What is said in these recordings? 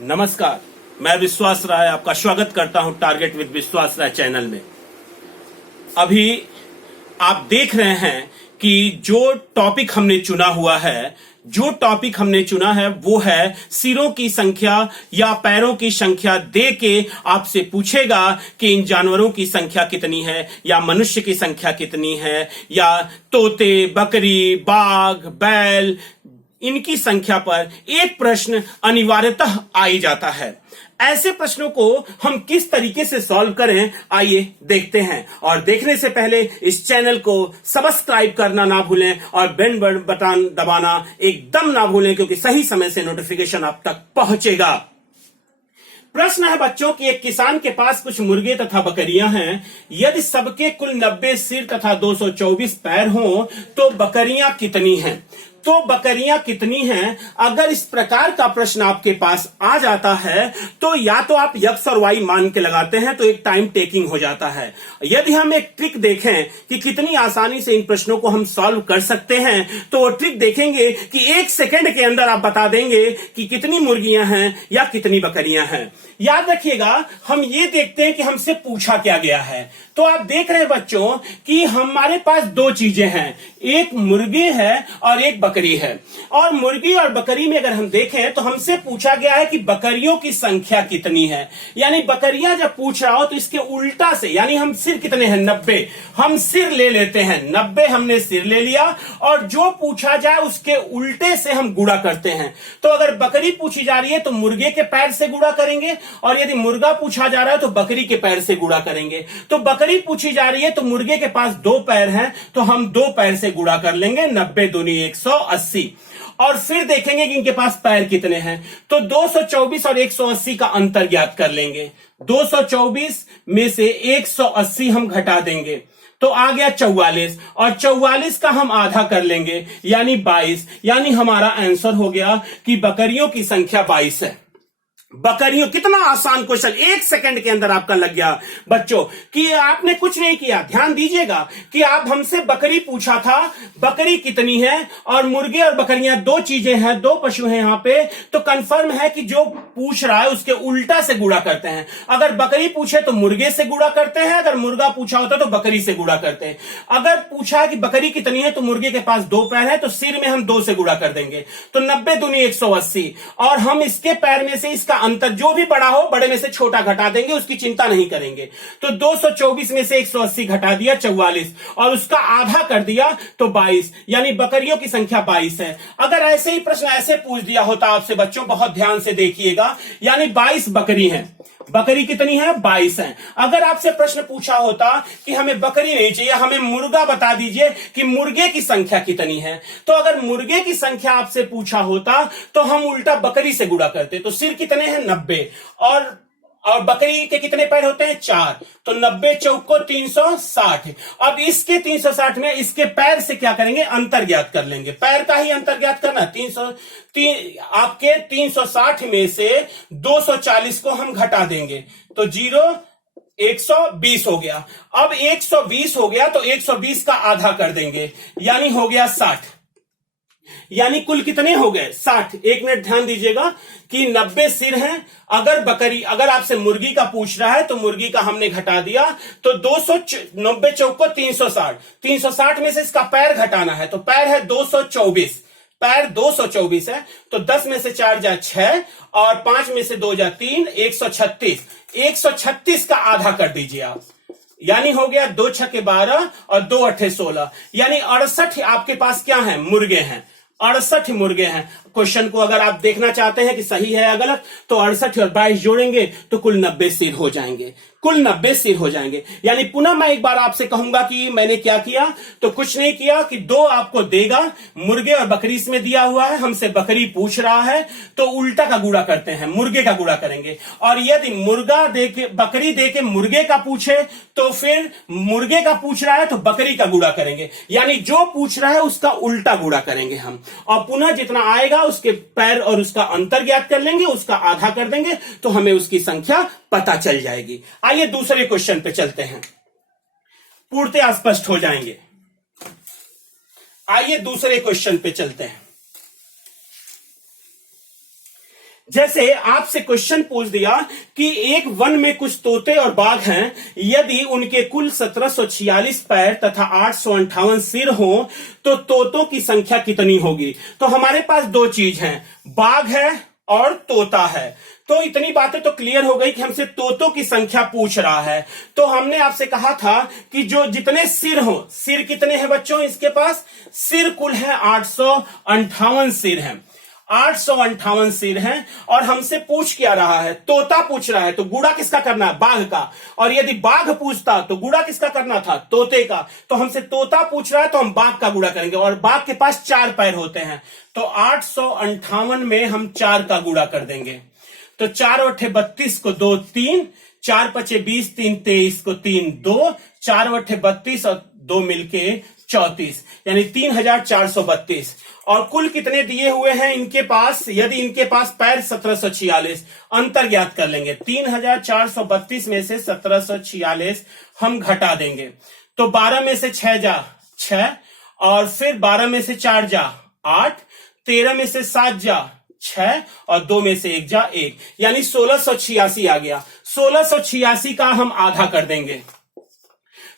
नमस्कार, मैं विश्वास राय आपका स्वागत करता हूं टारगेट विद विश्वास राय चैनल में। अभी आप देख रहे हैं कि जो टॉपिक हमने चुना है वो है सिरों की संख्या या पैरों की संख्या दे के आपसे पूछेगा कि इन जानवरों की संख्या कितनी है या मनुष्य की संख्या कितनी है या तोते, बकरी, बाघ, बैल, इनकी संख्या पर एक प्रश्न अनिवार्यतः आ ही जाता है। ऐसे प्रश्नों को हम किस तरीके से सॉल्व करें, आइए देखते हैं। और देखने से पहले इस चैनल को सब्सक्राइब करना ना भूलें और बेल बटन दबाना एकदम ना भूलें, क्योंकि सही समय से नोटिफिकेशन आप तक पहुंचेगा। प्रश्न है बच्चों कि एक किसान के पास कुछ मुर्गे तथा बकरियां हैं। यदि सबके कुल 90 सिर तथा 224 पैर हों तो बकरियां कितनी हैं? तो बकरियां कितनी हैं? अगर इस प्रकार का प्रश्न आपके पास आ जाता है तो या तो आप एक्स और वाई मान के लगाते हैं तो एक टाइम टेकिंग हो जाता है। यदि हम एक ट्रिक देखें कि कितनी आसानी से इन प्रश्नों को हम सॉल्व कर सकते हैं तो वो ट्रिक देखेंगे कि 1 सेकंड के अंदर आप बता देंगे कि कितनी मुर्गियां हैं या कितनी बकरियां हैं। याद रखिएगा, हम ये देखते हैं कि हमसे पूछा क्या गया है। तो आप देख रहे हैं बच्चों कि हमारे पास दो चीजें हैं, एक मुर्गी है और एक बकरी है। और मुर्गी और बकरी में अगर हम देखें तो हमसे पूछा गया है कि बकरियों की संख्या कितनी है। यानी बकरियां जब पूछ रहा हो तो इसके उल्टा से, यानी हम सिर कितने हैं 90, हम सिर ले लेते हैं 90, हमने सिर ले लिया और जो पूछा जाए उसके उल्टे से हम गुणा करते हैं। तो अगर बकरी पूछी जा रही है तो मुर्गे के पैर से गुणा करेंगे और यदि मुर्गा पूछा जा रहा है तो बकरी के पैर से गुणा करेंगे। तो बकरी पूछी जा रही है तो मुर्गे के पास 2 पैर हैं तो हम 2 पैर से गुणा कर लेंगे, 90 दूनी 180। और फिर देखेंगे कि इनके पास पैर कितने हैं। तो 224 और 180 का अंतर ज्ञात कर लेंगे। 224 में से 180 हम घटा देंगे तो आ गया 44 और 44 का हम आधा कर लेंगे यानी 22। यानी हमारा आंसर हो गया कि बकरियों की संख्या 22 है। बकरियों, कितना आसान क्वेश्चन 1 सेकंड के अंदर आपका लग गया बच्चों कि आपने कुछ नहीं किया। ध्यान दीजिएगा कि आप हमसे बकरी पूछा था, बकरी कितनी है, और मुर्गे और बकरियां दो चीजें हैं, दो पशु हैं यहां पे। तो कंफर्म है कि जो पूछ रहा है उसके उल्टा से गुणा करते हैं। अगर बकरी पूछे तो मुर्गे से गुणा करते हैं, अगर मुर्गा पूछा होता तो बकरी से गुणा करते हैं। अगर पूछा है कि बकरी कितनी है तो मुर्गे के पास 2 पैर है तो सिर में हम 2 से गुणा कर देंगे तो 90 दूनी 180 और हम इसके पैर में से इसका अंतर जो भी बड़ा हो बड़े में से छोटा घटा देंगे, उसकी चिंता नहीं करेंगे। तो 224 में से 180 घटा दिया 44 और उसका आधा कर दिया तो 22, यानी बकरियों की संख्या 22 है। अगर ऐसे ही प्रश्न ऐसे पूछ दिया होता आपसे बच्चों, बहुत ध्यान से देखिएगा, यानी 22 बकरी हैं। बकरी कितनी है? 22 है। अगर आपसे प्रश्न पूछा होता कि हमें बकरी नहीं चाहिए, हमें मुर्गा बता दीजिए कि मुर्गे की संख्या कितनी है, तो अगर मुर्गे की संख्या आपसे पूछा होता तो हम उल्टा बकरी से गुणा करते। तो सिर कितने हैं? 90 और बकरी के कितने पैर होते हैं? 4, तो 90 चौको 360। अब इसके 360 में इसके पैर से क्या करेंगे? अंतर ज्ञात कर लेंगे। पैर का ही अंतर ज्ञात करना। आपके 360 में से 240 को हम घटा देंगे तो 120 हो गया। अब 120 हो गया तो 120 का आधा कर देंगे यानी हो गया 60। यानी कुल कितने हो गए? 60। 1 मिनट ध्यान दीजिएगा कि 90 सिर हैं। अगर आपसे मुर्गी का पूछ रहा है तो मुर्गी का हमने घटा दिया तो 290 चौको 360। 360 में से इसका पैर घटाना है तो पैर है 224, पैर 224 है तो 10 में से 4 जा 6 और 5 में से 2 जा 3, 136। 136 का आधा कर दीजिए आप, यानी हो गया 2 छक्के 12 और 2 अट्ठे 16, यानी 68 आपके पास क्या है? मुर्गे हैं। 68 मुर्गे हैं। क्वेश्चन को अगर आप देखना चाहते हैं कि सही है या गलत तो 68 और 22 जोड़ेंगे तो कुल 90 सिर हो जाएंगे। कुल 90 सिर हो जाएंगे। यानी पुनः मैं एक बार आपसे कहूंगा कि मैंने क्या किया, तो कुछ नहीं किया कि 2 आपको देगा, मुर्गे और बकरी इसमें दिया हुआ है, हमसे बकरी पूछ रहा है तो उल्टा का गुणा करते हैं, मुर्गे का गुणा करेंगे। और यदि मुर्गा देके बकरी देके मुर्गे का पूछे तो फिर मुर्गे का पूछ रहा है तो बकरी का गुणा करेंगे, यानी जो पूछ रहा है उसका उल्टा गुणा करेंगे हम। और पुनः जितना आएगा उसके पैर और उसका अंतर ज्ञात कर लेंगे, उसका आधा कर देंगे तो हमें उसकी संख्या पता चल जाएगी। आइए दूसरे क्वेश्चन पे चलते हैं, पूर्णतः स्पष्ट हो जाएंगे। आइए दूसरे क्वेश्चन पे चलते हैं। जैसे आपसे क्वेश्चन पूछ दिया कि एक वन में कुछ तोते और बाघ हैं, यदि उनके कुल 1746 पैर तथा 858 सिर हो तो तोतों की संख्या कितनी होगी। तो हमारे पास दो चीज हैं, बाघ है और तोता है। तो इतनी बातें तो क्लियर हो गई कि हमसे तोतों की संख्या पूछ रहा है। तो हमने आपसे कहा था कि जो जितने सिर हो, सिर कितने हैं बच्चों इसके पास, सिर कुल है 858 सिर हैं, 858 सिर हैं। और हमसे पूछ क्या रहा है, तोता पूछ रहा है, तो गुणा किसका करना है, बाघ का। और यदि बाघ पूछता तो गुणा किसका करना था, तोते का। तो हमसे तोता पूछ रहा है तो हम बाघ का गुणा करेंगे, और बाघ के पास 4 पैर होते हैं, तो 858 में हम 4 का गुणा कर देंगे। तो 4 8 32 को 2 3, 4 5 20 3 23 को 3 2, 4 8 32 और 2 मिलके 34, यानी 3432। और कुल कितने दिए हुए हैं इनके पास, यदि इनके पास पैर 1746, अंतर ज्ञात कर लेंगे। 3432 में से 1746 हम घटा देंगे, तो 12 में से 6 जा 6, और फिर 12 में से 4 जा 8, 13 में से 7 जा 6, और 2 में से 1 जा 1, यानी 1686 आ गया। 1686 का हम आधा कर देंगे,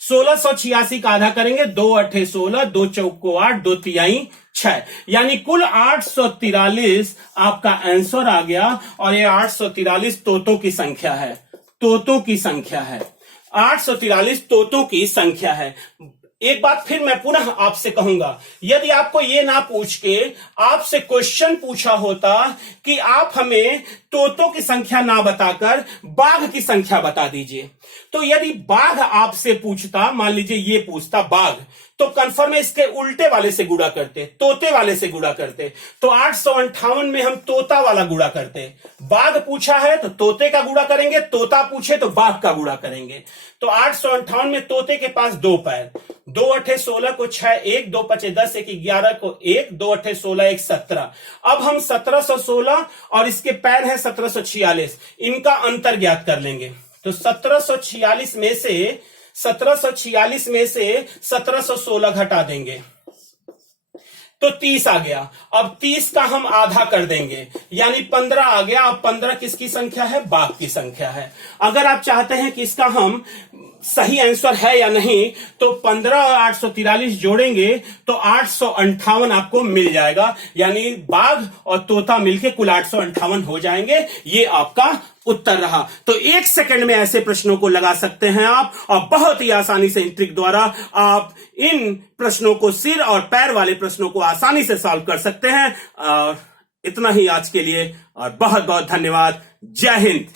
1686 का आधा करेंगे, 2 8 16, 2 चौको 8, 2 तिहाई 6, यानी कुल 843 आपका आंसर आ गया। और ये 843 तोतों की संख्या है, तोतों की संख्या है, 843 तोतों की संख्या है। एक बात फिर मैं पुनः आपसे कहूंगा, यदि आपको ये ना पूछ के आपसे क्वेश्चन पूछा होता कि आप हमें तोतों की संख्या ना बताकर बाघ की संख्या बता दीजिए, तो यदि बाघ आपसे पूछता, मान लीजिए ये पूछता बाघ, तो कंफर्म है इसके उल्टे वाले से गुणा करते, तोते वाले से गुणा करते। तो 858 में हम तोता वाला गुणा करते। बाघ पूछा है तो तोते का गुणा करेंगे, तोता पूछे तो बाघ का गुणा करेंगे। तो 858 में तोते के पास 2 पैर, 2 8 16 को 6 1, 2 5 10 1 11 को 1, 2 8 16 1 17। अब हम 1716 और इसके पैर हैं 1746, इनका अंतर ज्ञात कर लेंगे। तो 1746 में से 1716 घटा देंगे तो 30 आ गया। अब 30 का हम आधा कर देंगे, यानी 15 आ गया। अब 15 किसकी संख्या है, बाघ की संख्या है। अगर आप चाहते हैं कि इसका हम सही आंसर है या नहीं, तो 15 और 843 जोड़ेंगे तो 858 आपको मिल जाएगा, यानी बाघ और तोता मिलके कुल 858 हो जाएंगे। ये आपका उत्तर रहा। तो 1 सेकंड में ऐसे प्रश्नों को लगा सकते हैं आप, और बहुत ही आसानी से इन ट्रिक द्वारा आप इन प्रश्नों को, सिर और पैर वाले प्रश्नों को आसानी से सॉल्व कर सकते हैं। इतना ही आज के लिए, और बहुत बहुत धन्यवाद। जय हिंद।